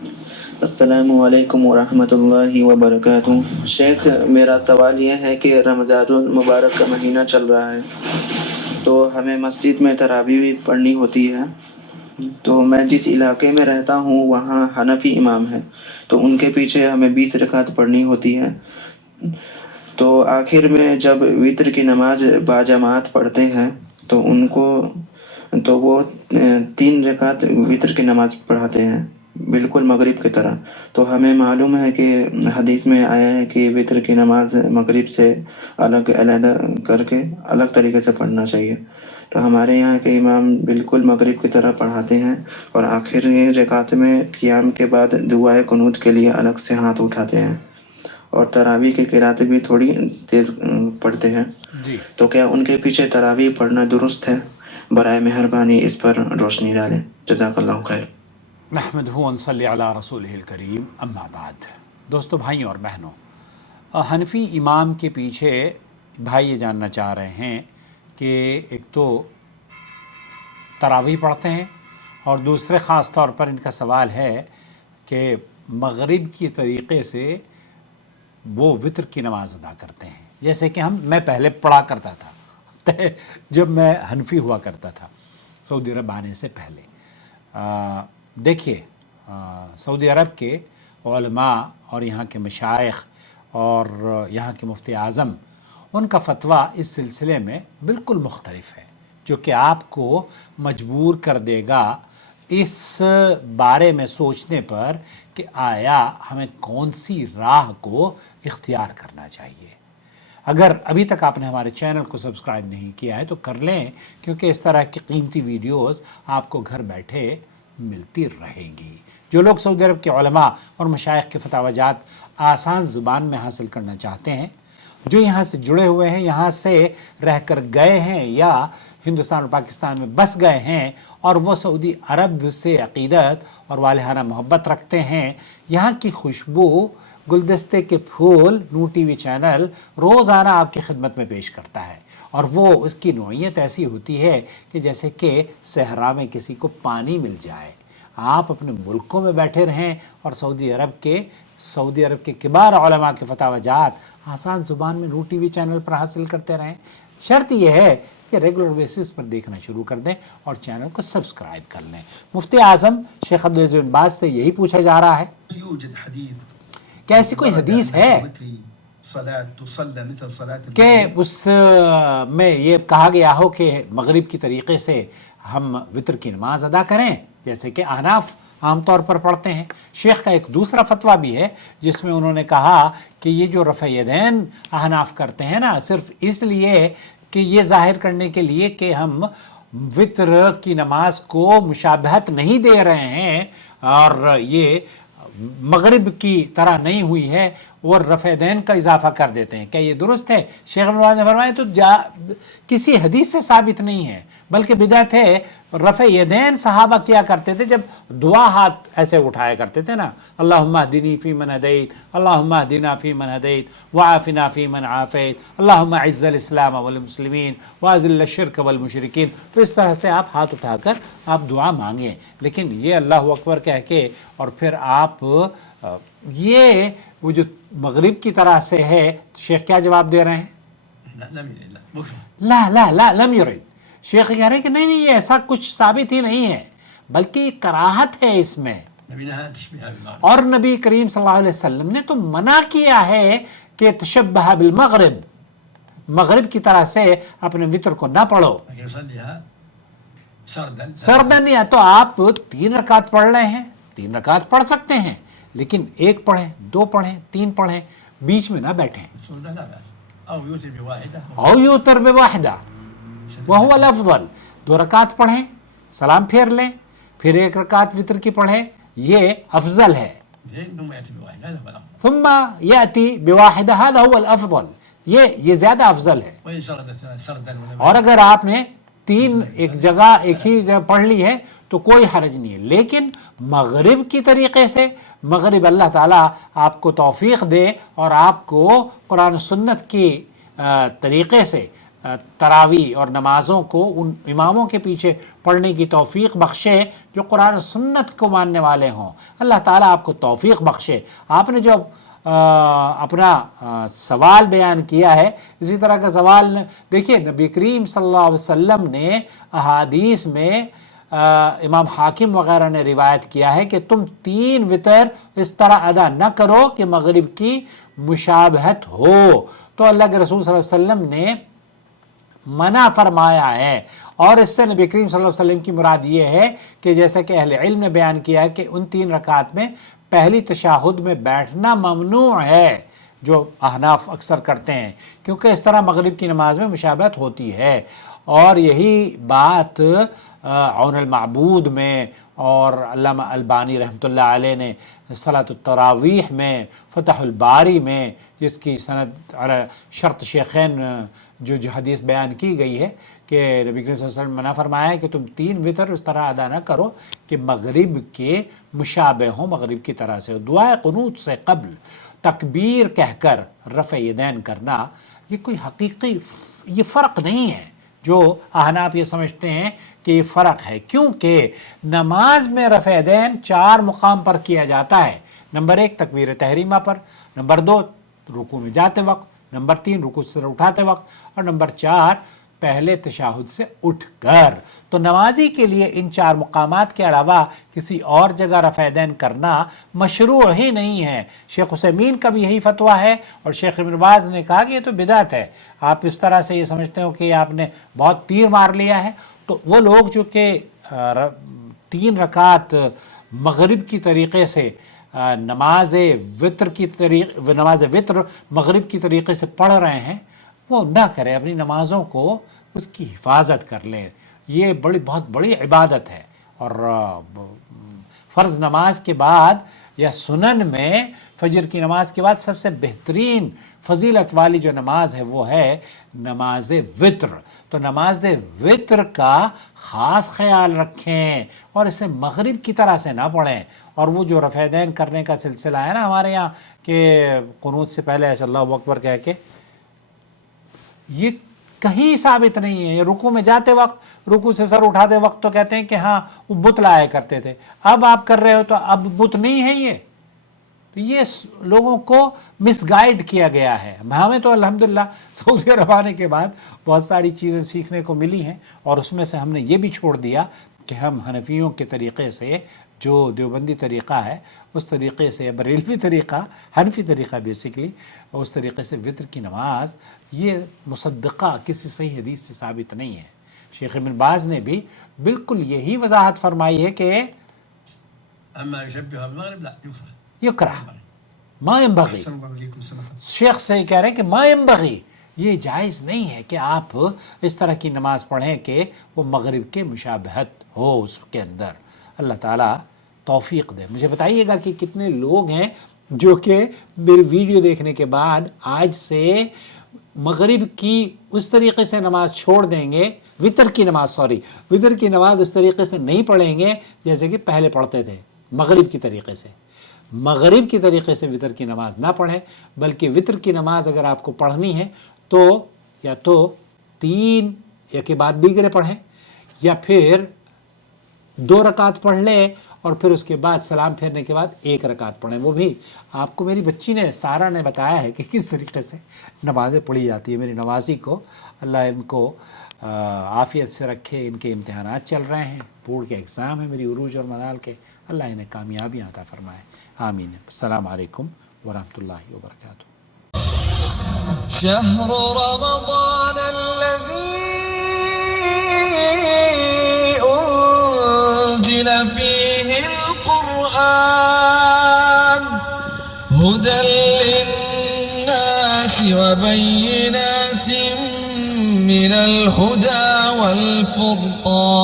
السلام علیکم ورحمۃ اللہ وبرکاتہ۔ شیخ، میرا سوال یہ ہے کہ رمضان المبارک کا مہینہ چل رہا ہے، تو ہمیں مسجد میں تراویح بھی پڑھنی ہوتی ہے۔ تو میں جس علاقے میں رہتا ہوں وہاں حنفی امام ہے، تو ان کے پیچھے ہمیں 20 رکعت پڑھنی ہوتی ہے۔ تو آخر میں جب وتر کی نماز باجماعت پڑھتے ہیں تو وہ 3 رکعت وتر کی نماز پڑھاتے ہیں، بالکل مغرب کی طرح۔ تو ہمیں معلوم ہے کہ حدیث میں آیا ہے کہ وتر کی نماز مغرب سے علیحدہ کر کے الگ طریقے سے پڑھنا چاہیے۔ تو ہمارے یہاں کے امام بالکل مغرب کی طرح پڑھاتے ہیں، اور آخری رکعت میں قیام کے بعد دعائے قنوت کے لیے الگ سے ہاتھ اٹھاتے ہیں، اور تراویح کی قرأت بھی تھوڑی تیز پڑھتے ہیں۔ جی، تو کیا ان کے پیچھے تراویح پڑھنا درست ہے؟ برائے مہربانی اس پر روشنی ڈالیں، جزاک اللہ خیر۔ نحمدہ ونصلی علی رسولہ الکریم، اما بعد۔ دوستو، بھائیوں اور بہنوں، حنفی امام کے پیچھے بھائی یہ جاننا چاہ رہے ہیں کہ ایک تو تراویح پڑھتے ہیں، اور دوسرے خاص طور پر ان کا سوال ہے کہ مغرب کی طریقے سے وہ وتر کی نماز ادا کرتے ہیں، جیسے کہ میں پہلے پڑھا کرتا تھا جب میں حنفی ہوا کرتا تھا سعودی عرب آنے سے پہلے۔ دیکھیے، سعودی عرب کے علماء اور یہاں کے مشائخ اور یہاں کے مفتی اعظم، ان کا فتویٰ اس سلسلے میں بالکل مختلف ہے، جو کہ آپ کو مجبور کر دے گا اس بارے میں سوچنے پر کہ آیا ہمیں کون سی راہ کو اختیار کرنا چاہیے۔ اگر ابھی تک آپ نے ہمارے چینل کو سبسکرائب نہیں کیا ہے تو کر لیں، کیونکہ اس طرح کی قیمتی ویڈیوز آپ کو گھر بیٹھے ملتی رہے گی۔ جو لوگ سعودی عرب کے علماء اور مشائخ کے فتاوی جات آسان زبان میں حاصل کرنا چاہتے ہیں، جو یہاں سے جڑے ہوئے ہیں، یہاں سے رہ کر گئے ہیں یا ہندوستان اور پاکستان میں بس گئے ہیں، اور وہ سعودی عرب سے عقیدت اور والہانہ محبت رکھتے ہیں، یہاں کی خوشبو، گلدستے کے پھول نو ٹی وی چینل روزانہ آپ کی خدمت میں پیش کرتا ہے، اور وہ اس کی نوعیت ایسی ہوتی ہے کہ جیسے کہ صحرا میں کسی کو پانی مل جائے۔ آپ اپنے ملکوں میں بیٹھے رہیں اور سعودی عرب کے کبار علماء کے فتاوی جات آسان زبان میں نو ٹی وی چینل پر حاصل کرتے رہیں۔ شرط یہ ہے کہ ریگولر بیسس پر دیکھنا شروع کر دیں اور چینل کو سبسکرائب کر لیں۔ مفتی اعظم شیخ عبدالعزیز بن باز سے یہی پوچھا جا رہا ہے، کیا ایسی کوئی حدیث ہے کہ اس میں یہ کہا گیا ہو کہ مغرب کی طریقے سے ہم وتر کی نماز ادا کریں، جیسے کہ احناف عام طور پر پڑھتے ہیں؟ شیخ کا ایک دوسرا فتویٰ بھی ہے جس میں انہوں نے کہا کہ یہ جو رفع یدین احناف کرتے ہیں نا، صرف اس لیے کہ یہ ظاہر کرنے کے لیے کہ ہم وتر کی نماز کو مشابہت نہیں دے رہے ہیں اور یہ مغرب کی طرح نہیں ہوئی ہے، اور رفع یدین کا اضافہ کر دیتے ہیں۔ کیا یہ درست ہے؟ شیخ ابن باز نے فرمایا تو کسی حدیث سے ثابت نہیں ہے، بلکہ بدعت ہے۔ رفع یدین صحابہ کیا کرتے تھے جب دعا ہاتھ ایسے اٹھایا کرتے تھے نا، اللہم اہدنی فیمن ہدیت، اللہم اہدنا فیمن ہدیت وعافنا فیمن عافیت، اللہم اعز الاسلام والمسلمین واذل الشرک والمشرکین۔ تو اس طرح سے آپ ہاتھ اٹھا کر آپ دعا مانگیں، لیکن یہ اللہ اکبر کہہ کے اور پھر آپ یہ وہ جو مغرب کی طرح سے ہے، شیخ کیا جواب دے رہے ہیں؟ لا لا لا لم یرد۔ شیخ کہہ رہے ہیں کہ نہیں یہ ایسا کچھ ثابت ہی نہیں ہے، بلکہ کراہت ہے اس میں، اور نبی کریم صلی اللہ علیہ وسلم نے تو منع کیا ہے کہ تشبہ بالمغرب، مغرب کی طرح سے اپنے وتر کو نہ پڑھو سردن، یا تو آپ 3 رکعت پڑھ رہے ہیں، 3 رکعت پڑھ سکتے ہیں، لیکن 1 پڑھیں، 2 پڑھیں، 3 پڑھیں، بیچ میں نہ بیٹھیں۔ او یوتر بواحدہ وہو الافضل، 2 رکعت پڑھیں، سلام پھیر لیں، پھر 1 رکعت وتر کی پڑھیں، یہ افضل ہے۔ ثم یأتی بواحدہ هذا هو الافضل، یہ زیادہ افضل ہے۔ اور اگر آپ نے 3 ایک جگہ ایک ہی جگہ پڑھ لی ہے تو کوئی حرج نہیں ہے، لیکن مغرب کی طریقے سے، مغرب اللہ تعالیٰ آپ کو توفیق دے اور آپ کو قرآن و سنت کی طریقے سے تراوی اور نمازوں کو ان اماموں کے پیچھے پڑھنے کی توفیق بخشے جو قرآن و سنت کو ماننے والے ہوں. اللہ تعالیٰ آپ کو توفیق بخشے. آپ نے جو اپنا سوال بیان کیا ہے، اسی طرح کا سوال دیکھیے نبی کریم صلی اللہ علیہ وسلم نے احادیث میں امام حاکم وغیرہ نے روایت کیا ہے کہ تم 3 وتر اس طرح ادا نہ کرو کہ مغرب کی مشابہت ہو. تو اللہ کے رسول صلی اللہ علیہ وسلم نے منع فرمایا ہے، اور اس سے نبی کریم صلی اللہ علیہ وسلم کی مراد یہ ہے کہ جیسا کہ اہل علم نے بیان کیا ہے کہ ان 3 رکعات میں پہلی تشہد میں بیٹھنا ممنوع ہے، جو احناف اکثر کرتے ہیں، کیونکہ اس طرح مغرب کی نماز میں مشابہت ہوتی ہے. اور یہی بات عون المعبود میں اور علامہ البانی رحمۃ اللہ علیہ نے صلاۃ التراویح میں، فتح الباری میں، جس کی سند شرط شیخین جو حدیث بیان کی گئی ہے کہ نبی کریم صلی اللہ علیہ وسلم منع فرمایا ہے کہ تم 3 وتر اس طرح ادا نہ کرو کہ مغرب کے مشابہ ہوں، مغرب کی طرح سے. دعائے قنوت سے قبل تکبیر کہہ کر رفع یدین کرنا یہ کوئی حقیقی یہ فرق نہیں ہے جو احناف یہ سمجھتے ہیں کہ یہ فرق ہے، کیونکہ نماز میں رفع یدین 4 مقام پر کیا جاتا ہے. نمبر 1 تکبیر تحریمہ پر، نمبر 2 رکوع میں جاتے وقت، نمبر 3 رکوع سے اٹھاتے وقت، اور نمبر 4 پہلے تشہد سے اٹھ کر. تو نمازی کے لیے ان 4 مقامات کے علاوہ کسی اور جگہ رفع یدین کرنا مشروع ہی نہیں ہے. شیخ عثیمین کا بھی یہی فتویٰ ہے، اور شیخ ابن باز نے کہا کہ یہ تو بدعت ہے. آپ اس طرح سے یہ سمجھتے ہو کہ آپ نے بہت تیر مار لیا ہے. تو وہ لوگ جو کہ 3 رکعت مغرب کی طریقے سے نماز وطر مغرب کی طریقے سے پڑھ رہے ہیں، وہ نہ کرے، اپنی نمازوں کو اس کی حفاظت کر لے. یہ بہت بڑی عبادت ہے. اور فرض نماز کے بعد یا سنن میں فجر کی نماز کے بعد سب سے بہترین فضیلت والی جو نماز ہے وہ ہے نماز وطر. تو نماز وطر کا خاص خیال رکھیں اور اسے مغرب کی طرح سے نہ پڑھیں. اور وہ جو رفع یدین کرنے کا سلسلہ ہے نا ہمارے یہاں کہ قنوت سے پہلے ایسے اللہ اکبر کہہ کے، یہ کہیں ثابت نہیں ہے. رکوع میں جاتے وقت، رکوع سے سر اٹھاتے وقت تو کہتے ہیں کہ ہاں وہ بت لایا کرتے تھے، اب آپ کر رہے ہو تو اب بت نہیں ہے. یہ لوگوں کو مس گائیڈ کیا گیا ہے. ہمیں تو الحمدللہ سعودی عرب آنے کے بعد بہت ساری چیزیں سیکھنے کو ملی ہیں، اور اس میں سے ہم نے یہ بھی چھوڑ دیا کہ ہم حنفیوں کے طریقے سے، جو دیوبندی طریقہ ہے اس طریقے سے، بریلوی طریقہ، حنفی طریقہ بیسیکلی، اس طریقے سے وطر کی نماز یہ مصدقہ کسی صحیح حدیث سے ثابت نہیں ہے. شیخ ابن باز نے بھی بالکل یہی وضاحت فرمائی ہے کہ اما يشبه المغرب لا يكره یکرہ ما ينبغی. شیخ سے کہہ رہے ہیں کہ ما ينبغی، یہ جائز نہیں ہے کہ آپ اس طرح کی نماز پڑھیں کہ وہ مغرب کے مشابہت ہو اس کے اندر. اللہ تعالیٰ توفیق دے. مجھے بتائیے گا کہ کتنے لوگ ہیں جو کہ میری ویڈیو دیکھنے کے بعد آج سے مغرب کی اس طریقے سے نماز چھوڑ دیں گے، وطر کی نماز اس طریقے سے نہیں پڑھیں گے جیسے کہ پہلے پڑھتے تھے. مغرب کی طریقے سے وطر کی نماز نہ پڑھیں، بلکہ وطر کی نماز اگر آپ کو پڑھنی ہے تو یا تو 3 یا کے بعد دیگرے پڑھیں، یا پھر 2 رکعت پڑھ لیں اور پھر اس کے بعد سلام پھیرنے کے بعد 1 رکعت پڑھیں. وہ بھی آپ کو میری بچی نے، سارا نے بتایا ہے کہ کس طریقے سے نمازیں پڑھی جاتی ہے. میری نوازی کو اللہ ان کو عافیت سے رکھے. ان کے امتحانات چل رہے ہیں، بورڈ کے ایگزام ہیں میری عروج اور منال کے. اللہ انہیں کامیابی عطا فرمائے. آمین. السلام علیکم ورحمۃ اللہ وبرکاتہ. شهر رمضان الذي أنزل فيه القرآن هدى للناس وبينات من الهدى والفرقان